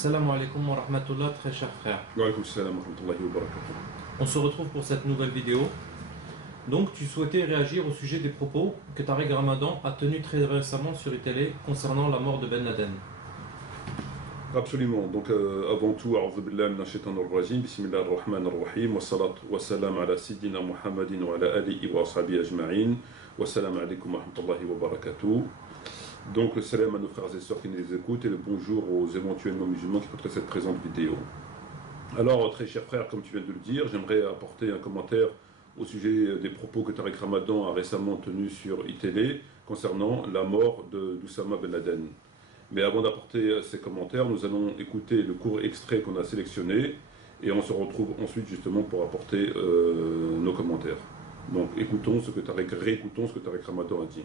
Salam alaikum wa rahmatullah, très cher frère. Wa alaykoum salam wa rahmatullahi wa barakatuh. On se retrouve pour cette nouvelle vidéo. Donc, tu souhaitais réagir au sujet des propos que Tariq Ramadan a tenus très récemment sur télé concernant la mort de Ben Laden. Absolument. Donc, avant tout, a'udhu billahi minash shaitanir rajim, bismillahir rahmanir rahim, wa salatu wa salam ala sayyidina Muhammadin wa ala alihi wa ashabihi ajma'in, wa salam alaykum wa rahmatullahi wa barakatuh. Donc, le salam à nos frères et sœurs qui nous écoutent et le bonjour aux éventuels non-musulmans qui écouteraient cette présente vidéo. Alors, très cher frère, comme tu viens de le dire, j'aimerais apporter un commentaire au sujet des propos que Tariq Ramadan a récemment tenus sur iTélé concernant la mort d'Oussama Ben Laden. Mais avant d'apporter ces commentaires, nous allons écouter le court extrait qu'on a sélectionné et on se retrouve ensuite justement pour apporter nos commentaires. Donc réécoutons ce que Tariq Ramadan a dit.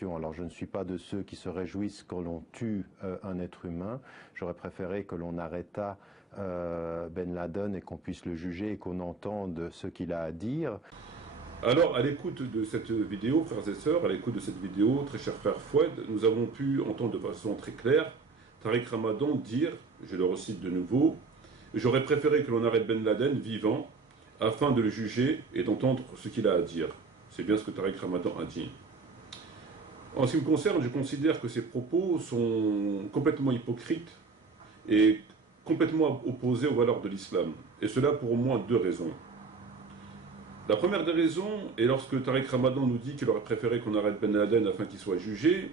Alors je ne suis pas de ceux qui se réjouissent que l'on tue un être humain. J'aurais préféré que l'on arrêtât Ben Laden et qu'on puisse le juger et qu'on entende ce qu'il a à dire. Alors, à l'écoute de cette vidéo, frères et sœurs, à l'écoute de cette vidéo, très cher frère Fouad, nous avons pu entendre de façon très claire Tariq Ramadan dire, je le recite de nouveau, « J'aurais préféré que l'on arrête Ben Laden vivant afin de le juger et d'entendre ce qu'il a à dire. » C'est bien ce que Tariq Ramadan a dit. En ce qui me concerne, je considère que ces propos sont complètement hypocrites et complètement opposés aux valeurs de l'islam. Et cela pour au moins deux raisons. La première des raisons est lorsque Tariq Ramadan nous dit qu'il aurait préféré qu'on arrête Ben Laden afin qu'il soit jugé,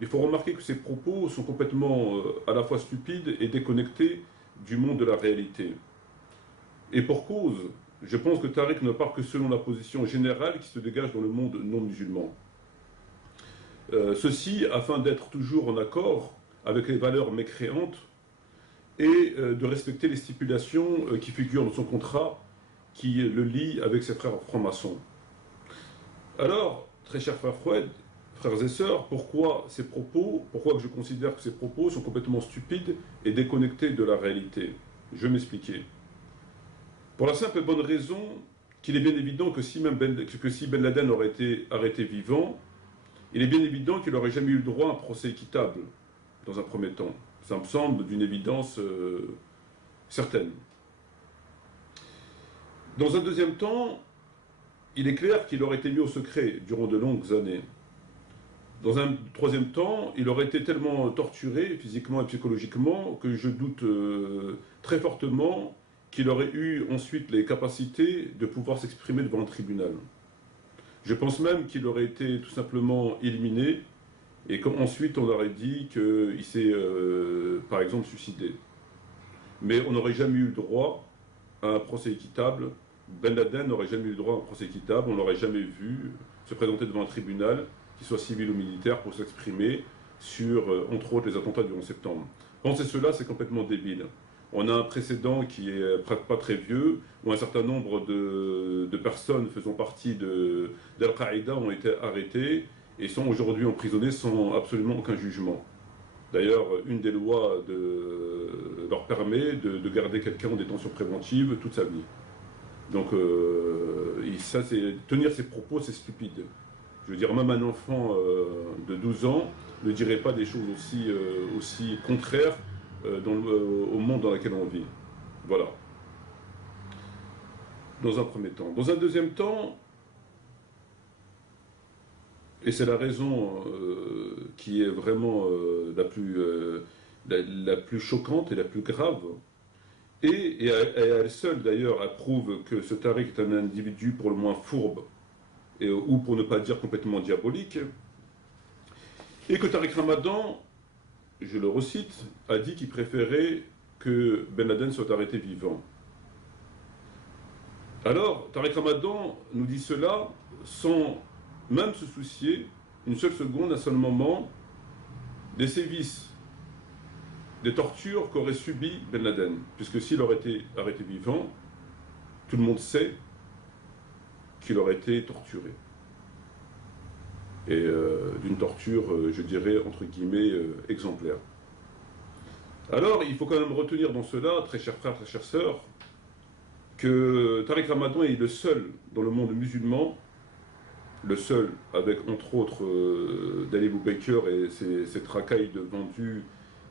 il faut remarquer que ces propos sont complètement à la fois stupides et déconnectés du monde de la réalité. Et pour cause, je pense que Tariq ne parle que selon la position générale qui se dégage dans le monde non musulman. Ceci afin d'être toujours en accord avec les valeurs mécréantes et de respecter les stipulations qui figurent dans son contrat qui le lie avec ses frères francs-maçons. Alors, très chers frères et sœurs, pourquoi que je considère que ces propos sont complètement stupides et déconnectés de la réalité? Je vais m'expliquer. Pour la simple et bonne raison qu'il est bien évident que si Ben Laden aurait été arrêté vivant, il est bien évident qu'il n'aurait jamais eu le droit à un procès équitable, dans un premier temps. Ça me semble d'une évidence certaine. Dans un deuxième temps, il est clair qu'il aurait été mis au secret durant de longues années. Dans un troisième temps, il aurait été tellement torturé, physiquement et psychologiquement, que je doute très fortement qu'il aurait eu ensuite les capacités de pouvoir s'exprimer devant un tribunal. Je pense même qu'il aurait été tout simplement éliminé et qu'ensuite on aurait dit qu'il s'est par exemple suicidé. Mais on n'aurait jamais eu le droit à un procès équitable. Ben Laden n'aurait jamais eu le droit à un procès équitable, on n'aurait jamais vu se présenter devant un tribunal, qu'il soit civil ou militaire, pour s'exprimer sur, entre autres, les attentats du 11 septembre. Penser cela, c'est complètement débile. On a un précédent qui est pas très vieux, où un certain nombre de personnes faisant partie d'Al-Qaïda ont été arrêtées et sont aujourd'hui emprisonnées sans absolument aucun jugement. D'ailleurs, une des lois leur permet de garder quelqu'un en détention préventive toute sa vie. Donc, tenir ces propos, c'est stupide. Je veux dire, même un enfant de 12 ans ne dirait pas des choses aussi contraires au monde dans lequel on vit. Voilà. Dans un premier temps. Dans un deuxième temps, et c'est la raison qui est vraiment la plus choquante et la plus grave, et à elle seule d'ailleurs, elle prouve que ce Tariq est un individu pour le moins fourbe, ou pour ne pas dire complètement diabolique, et que Tariq Ramadan, je le recite, a dit qu'il préférait que Ben Laden soit arrêté vivant. Alors, Tariq Ramadan nous dit cela sans même se soucier une seule seconde, un seul moment, des sévices, des tortures qu'aurait subi Ben Laden. Puisque s'il aurait été arrêté vivant, tout le monde sait qu'il aurait été torturé. Et d'une torture, je dirais, entre guillemets, exemplaire. Alors, il faut quand même retenir dans cela, très chers frères, très chères sœurs, que Tariq Ramadan est le seul dans le monde musulman, le seul avec, entre autres, Dali Boubaker et ses tracailles de vendus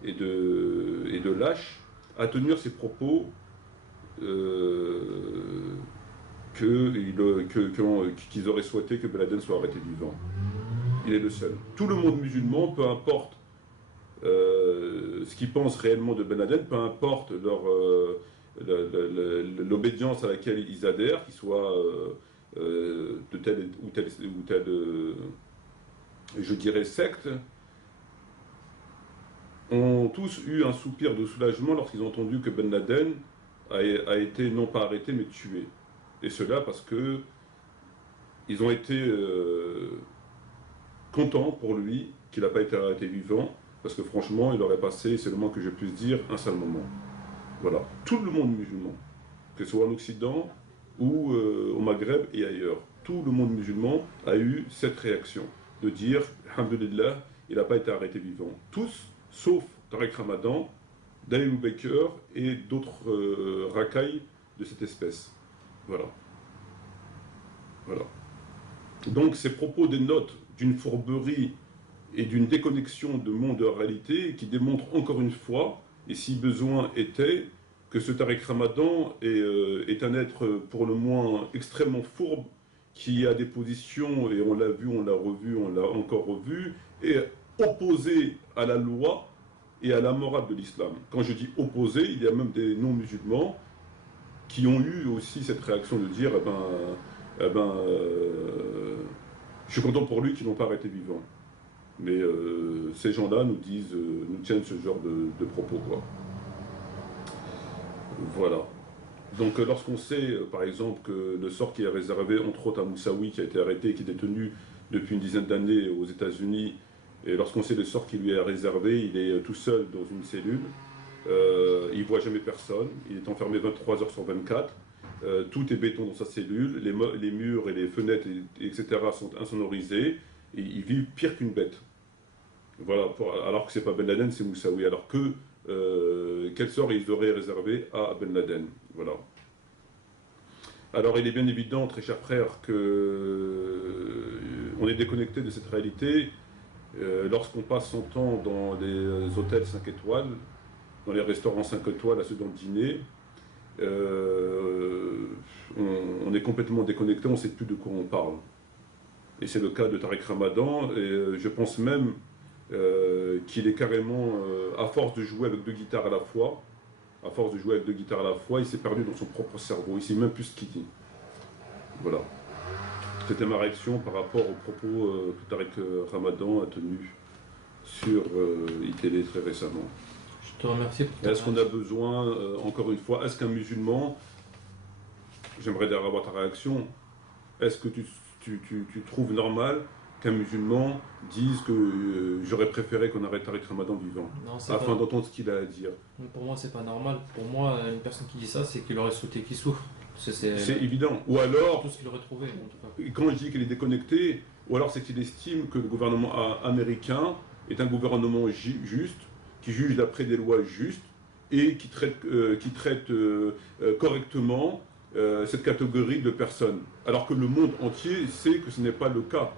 et de lâche à tenir ces propos qu'ils auraient souhaité que Ben Laden soit arrêté vivant. Il est le seul. Tout le monde musulman, peu importe ce qu'ils pensent réellement de Ben Laden, peu importe l'obédience à laquelle ils adhèrent, qu'ils soient de telle ou telle je dirais, secte, ont tous eu un soupir de soulagement lorsqu'ils ont entendu que Ben Laden a été non pas arrêté mais tué. Et cela parce que ils ont été contents pour lui qu'il n'a pas été arrêté vivant, parce que franchement il aurait passé, c'est le moins que je puisse dire, un sale moment. Voilà. Tout le monde musulman, que ce soit en Occident ou au Maghreb et ailleurs, tout le monde musulman a eu cette réaction de dire alhamdoulilah, il n'a pas été arrêté vivant. Tous, sauf Tariq Ramadan, Dalilou Baker et d'autres racailles de cette espèce. Voilà. Voilà. Donc ces propos dénotent d'une fourberie et d'une déconnexion de monde de réalité qui démontrent encore une fois, et si besoin était, que ce Tariq Ramadan est un être pour le moins extrêmement fourbe, qui a des positions, et on l'a vu, on l'a revu, on l'a encore revu, et opposé à la loi et à la morale de l'islam. Quand je dis opposé, il y a même des non-musulmans qui ont eu aussi cette réaction de dire je suis content pour lui qu'ils n'ont pas arrêté vivant. Mais ces gens-là nous disent, nous tiennent ce genre de propos, quoi. Voilà. Donc lorsqu'on sait, par exemple, que le sort qui est réservé, entre autres, à Moussaoui, qui a été arrêté et qui est détenu depuis une dizaine d'années aux États-Unis, et lorsqu'on sait le sort qui lui est réservé, il est tout seul dans une cellule, il ne voit jamais personne, il est enfermé 23 heures sur 24, tout est béton dans sa cellule, les murs et les fenêtres, etc. sont insonorisés, et il vit pire qu'une bête. Voilà, alors que c'est pas Ben Laden, c'est Moussaoui. Alors que quel sort ils auraient réservé à Ben Laden. Voilà. Alors il est bien évident, très chers frères, que on est déconnecté de cette réalité lorsqu'on passe son temps dans les hôtels 5 étoiles, dans les restaurants 5 étoiles à ce dont dîner. On est complètement déconnecté, on ne sait plus de quoi on parle. Et c'est le cas de Tariq Ramadan, et je pense même qu'il est carrément, à force de jouer avec deux guitares à la fois, il s'est perdu dans son propre cerveau, il ne sait même plus ce qu'il dit. Voilà. C'était ma réaction par rapport aux propos que Tariq Ramadan a tenus sur ITV très récemment. Je te remercie pour ta Est-ce qu'on a besoin, encore une fois, est-ce qu'un musulman, j'aimerais d'ailleurs avoir ta réaction, est-ce que tu trouves normal qu'un musulman dise que j'aurais préféré qu'on arrête Tariq Ramadan vivant, afin d'entendre ce qu'il a à dire? Pour moi, c'est pas normal. Pour moi, une personne qui dit ça, c'est qu'il aurait souhaité qu'il souffre. C'est évident. Ou alors, tout ce qu'il aurait trouvé, en tout cas. Quand je dis qu'il est déconnecté, ou alors c'est qu'il estime que le gouvernement américain est un gouvernement juste, qui juge d'après des lois justes, et qui traite correctement cette catégorie de personnes. Alors que le monde entier sait que ce n'est pas le cas.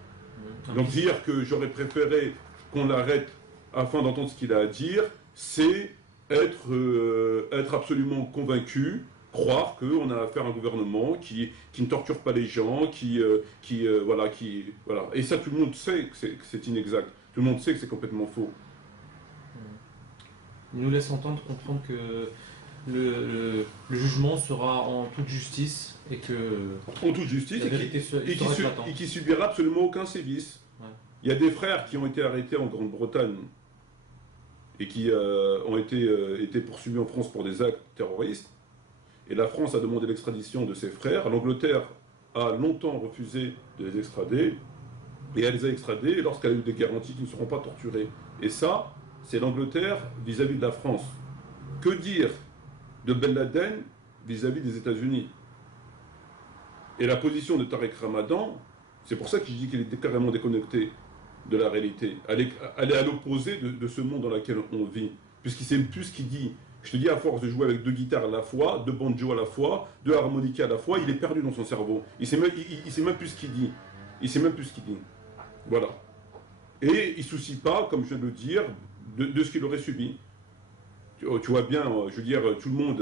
Donc dire que j'aurais préféré qu'on l'arrête afin d'entendre ce qu'il a à dire, c'est être absolument convaincu, croire qu'on a affaire à un gouvernement qui ne torture pas les gens, voilà. Et ça, tout le monde sait que c'est inexact. Tout le monde sait que c'est complètement faux. Il nous laisse entendre, comprendre que le jugement sera en toute justice et que en toute justice et qui subira absolument aucun sévice. Ouais. Il y a des frères qui ont été arrêtés en Grande-Bretagne et qui ont été poursuivis en France pour des actes terroristes. Et la France a demandé l'extradition de ses frères. L'Angleterre a longtemps refusé de les extrader et elle les a extradés lorsqu'elle a eu des garanties qu'ils ne seront pas torturés. Et ça, c'est l'Angleterre vis-à-vis de la France. Que dire de Ben Laden vis-à-vis des États-Unis? Et la position de Tariq Ramadan, c'est pour ça que je dis qu'il est carrément déconnecté de la réalité. Elle est à l'opposé de ce monde dans lequel on vit, puisqu'il ne sait plus ce qu'il dit. Je te dis, à force de jouer avec deux guitares à la fois, deux banjos à la fois, deux harmonicas à la fois, il est perdu dans son cerveau. Il ne sait même plus ce qu'il dit. Il sait même plus ce qu'il dit. Voilà. Et il ne soucie pas, comme je viens de le dire, de ce qu'il aurait subi. Tu vois bien, je veux dire, tout le monde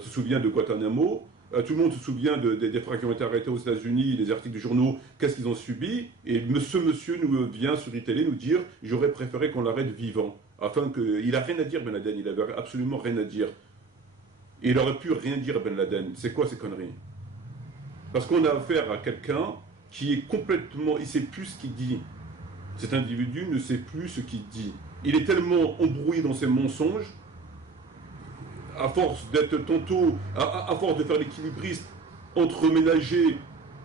se souvient de Guantanamo, tout le monde se souvient des frères qui ont été arrêtés aux États-Unis, les articles de journaux, qu'est-ce qu'ils ont subi. Et ce monsieur nous vient sur télé nous dire « J'aurais préféré qu'on l'arrête vivant ». Afin que... Il n'a rien à dire, Ben Laden, il n'avait absolument rien à dire. Et il aurait pu rien dire, Ben Laden. C'est quoi ces conneries? Parce qu'on a affaire à quelqu'un qui est complètement... Il ne sait plus ce qu'il dit. Cet individu ne sait plus ce qu'il dit. Il est tellement embrouillé dans ses mensonges, à force d'être tantôt... À force de faire l'équilibriste entre ménager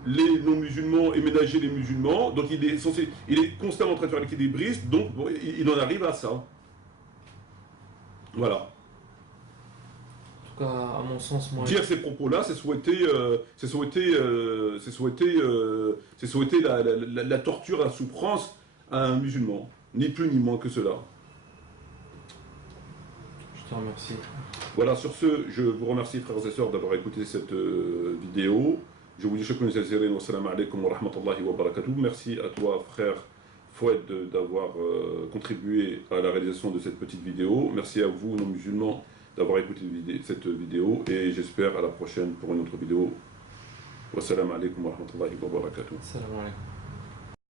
les non-musulmans et ménager les musulmans, donc il est constamment en train de faire l'équilibriste, donc bon, il en arrive à ça. Voilà. En tout cas, à mon sens, moi... Dire ces propos-là, c'est souhaiter la torture, la souffrance à un musulman. Ni plus ni moins que cela. Je te remercie. Voilà, sur ce, je vous remercie, frères et sœurs, d'avoir écouté cette vidéo. Je vous dis shukran jazilan wa salam alaykum wa rahmatullahi wa barakatuh. Merci à toi, frère Fouad, d'avoir contribué à la réalisation de cette petite vidéo. Merci à vous, non-musulmans, d'avoir écouté cette vidéo. Et j'espère à la prochaine pour une autre vidéo. Wa salam alaykum wa rahmatullahi wa barakatuh. Salam alaykum.